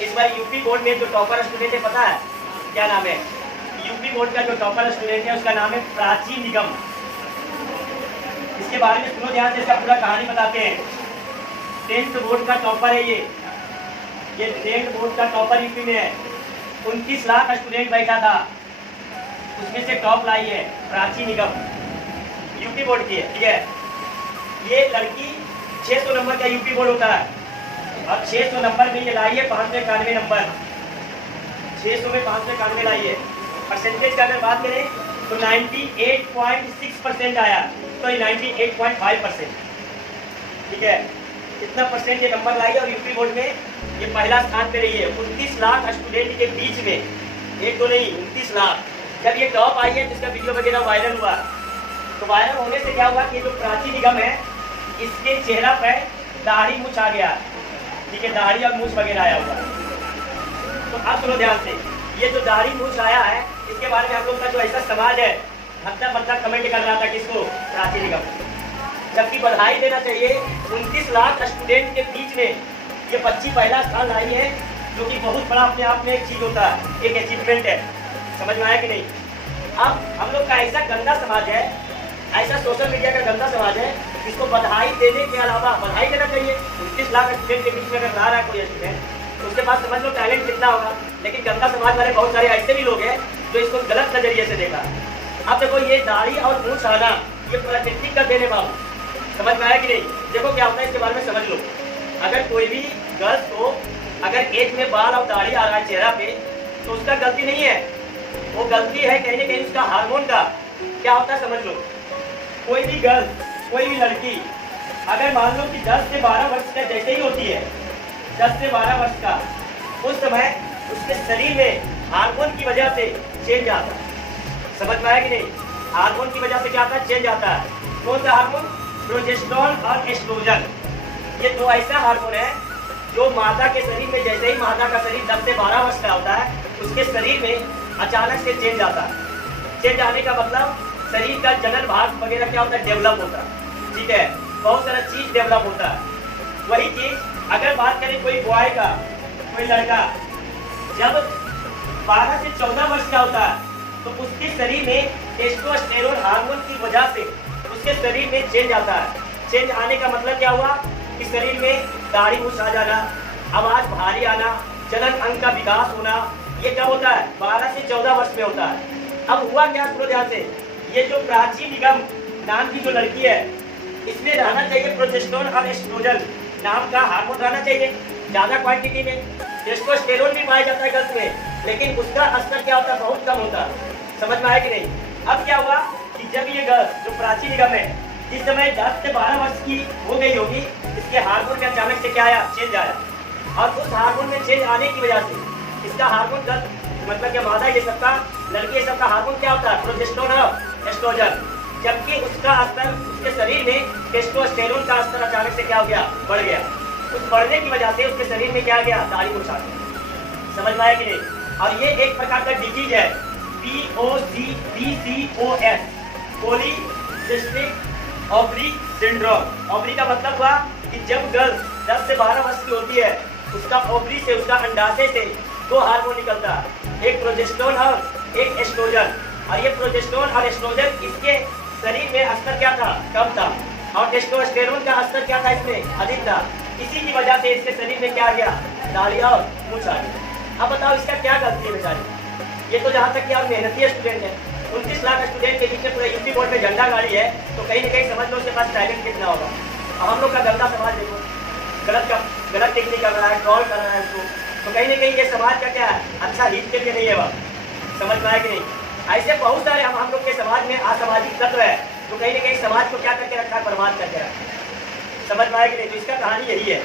इस बार UP board में जो टॉपर स्टूडेंट है पता है क्या नाम है? यूपी बोर्ड का जो टॉपर स्टूडेंट है उसका नाम है प्राची निगम। इसके बारे में सुनो ध्यान से, इसका पूरा कहानी बताते हैं। 10th बोर्ड का टॉपर है ये 10th बोर्ड का टॉपर यूपी में है। 29 लाख स्टूडेंट बैठा था, उसमें से टॉप लाई है प्राची निगम, यूपी बोर्ड की है। ठीक है, ये लड़की 600 नंबर का यूपी बोर्ड होता है और 600 नंबर में ये लाई है 591 नंबर। 600 में 591 लाई है। परसेंटेज का अगर बात करें तो 98.6% आया, तो ये 98.5%। ठीक है, इतना परसेंट ये नंबर लाई है और यूपी बोर्ड में ये पहला स्थान पे रही है 29 लाख स्टूडेंट के बीच में। एक तो नहीं, 29 लाख। जब ये टॉप आई है तो इसका वीडियो वगैरह वायरल हुआ, तो वायरल होने से क्या हुआ कि जो प्राची निगम है इसके चेहरा पे दाढ़ी मूछ आ गया। ठीक है, दाढ़ी और मूछ वगैरह आया हुआ। तो अब सुनो ध्यान से, ये जो दाढ़ी मूछ आया है इसके बारे में हम लोग का जो ऐसा समाज है हत्या बत्ता कमेंट कर रहा था किसको? प्राची निगम। जबकि बधाई देना चाहिए 29 लाख स्टूडेंट के बीच में ये बच्ची पहला स्थान लाई है, जो कि बहुत बड़ा अपने आप में एक चीज होता है, एक अचीवमेंट है। समझ में आया कि नहीं? अब हम लोग का ऐसा गंदा समाज है, ऐसा सोशल मीडिया का गंदा समाज है, इसको बधाई देने के अलावा बधाई देना चाहिए। 29 लाख स्टूडेंट के बीच में अगर ला रहा है कोई स्टूडेंट तो उसके पास समझ लो टैलेंट कितना होगा। लेकिन गंदा समाज वाले बहुत सारे ऐसे भी लोग हैं जो इसको गलत नजरिए से देखा। अब देखो, ये दाढ़ी और मूछ आना ये प्रकृति का देने वाला, समझ में आया कि नहीं? देखो क्या होता है, इसके बारे में समझ लो। अगर कोई भी गर्ल्स को अगर एज में बाल और दाढ़ी आ रहा है चेहरा पे, तो उसका गलती नहीं है, वो गलती है कहीं ना कहीं उसका हार्मोन का। क्या होता है समझ लो, कोई भी गर्ल, कोई भी लड़की अगर मान लो कि 10 से 12 वर्ष का जैसे ही होती है, 10 से 12 वर्ष का, उस समय उसके शरीर में हार्मोन की वजह से चेंज आता है। समझ में आया कि नहीं? हार्मोन की वजह से क्या आता है? चेंज आता है। कौन सा हार्मोन? प्रोजेस्टेरोन और एस्ट्रोजन। ये दो ऐसा हार्मोन है जो मादा के शरीर में, जैसे ही मादा का शरीर 10 से 12 वर्ष का होता है, उसके शरीर में अचानक से चेंज आता है। चेंज आने का मतलब शरीर का जनन भाग वगैरह क्या होता है? डेवलप होता है। ठीक है, बहुत सारा चीज डेवलप होता है। वही चीज अगर बात करें कोई बॉय का, कोई लड़का जब 12 से 14 वर्ष का होता है तो उसके शरीर में टेस्टोस्टेरोन हार्मोन की वजह से उसके शरीर में चेंज आता है। चेंज आने का मतलब क्या हुआ कि शरीर में दाढ़ी मूछ आ जाना, आवाज भारी आना, जनन अंग का विकास होना। ये कब होता है? 12 से 14 वर्ष में होता है। अब हुआ क्या, सुनो ध्यान से, ये जो प्राची निगम नाम की जो लड़की है, इसमें रहना चाहिए प्रोजेस्टेरोन और एस्ट्रोजन नाम का हार्मोन रहना चाहिए ज्यादा क्वांटिटी में। टेस्टोस्टेरोन भी पाया जाता है गर्ल्स में, लेकिन उसका स्तर क्या होता है? बहुत कम होता है। समझ में आया कि नहीं? अब क्या हुआ कि जब ये गर्ल जो प्राची निगम है, जिस समय 10 से 12 वर्ष की हो गई होगी, इसके हार्मोन में अचानक से क्या आया? चेंज आया। और उस हार्मोन में चेंज आने की वजह से इसका हार्मोन मतलब क्या मादा ये सबका, लड़की सबका हार्मोन क्या होता है? प्रोजेस्टेरोन और एस्ट्रोजन। जबकि उसका स्तर, उसके शरीर में टेस्टोस्टेरोन का स्तर अचानक से क्या हो गया? बढ़ गया। उस बढ़ने की वजह से उसके शरीर में क्या आ गया? दाढ़ी मूछ आ गया। समझ में आया कि नहीं? और ये एक प्रकार का डिजीज है, POCS, polycystic ovary syndrome. Ovary का मतलब हुआ कि जब गर्ल 10 से 12 वर्ष की होती है, उसका ओवरी से, उसका अंडाशय से दो हार्मोन निकलता है, एक प्रोजेस्टेरोन और एक एस्ट्रोजन। और ये प्रोजेस्टेरोन और एस्ट्रोजन इसके शरीर में स्तर क्या था? कम था। और टेस्टोस्टेरोन का स्तर क्या था? इसमें अधिक था। इसी की वजह से इसके शरीर में क्या आ गया? दाढ़ी और मूछ आ गया। अब बताओ इसका क्या गलती है बेचारी? ये तो जहाँ तक कि आप मेहनती स्टूडेंट है, 29 लाख स्टूडेंट के बीच में पूरा यूपी बोर्ड में झंडा गाड़ी है, तो कहीं ना कहीं समझ लो उसके पास टैलेंट कितना होगा। और हम लोग का गंदा समाज देखो, गलत टेक्निक कर रहा है, ट्रॉल कर रहा है उसको, तो कहीं ना कहीं ये समाज का क्या है? अच्छा हित के लिए नहीं है। वह समझ में आया कि नहीं? ऐसे बहुत सारे हम लोग के समाज में असामाजिक तत्व है जो कहीं ना कहीं समाज को क्या करके रखा है? बर्बाद करके रखा है। समझ में आया कि नहीं? तो इसका कहानी यही है।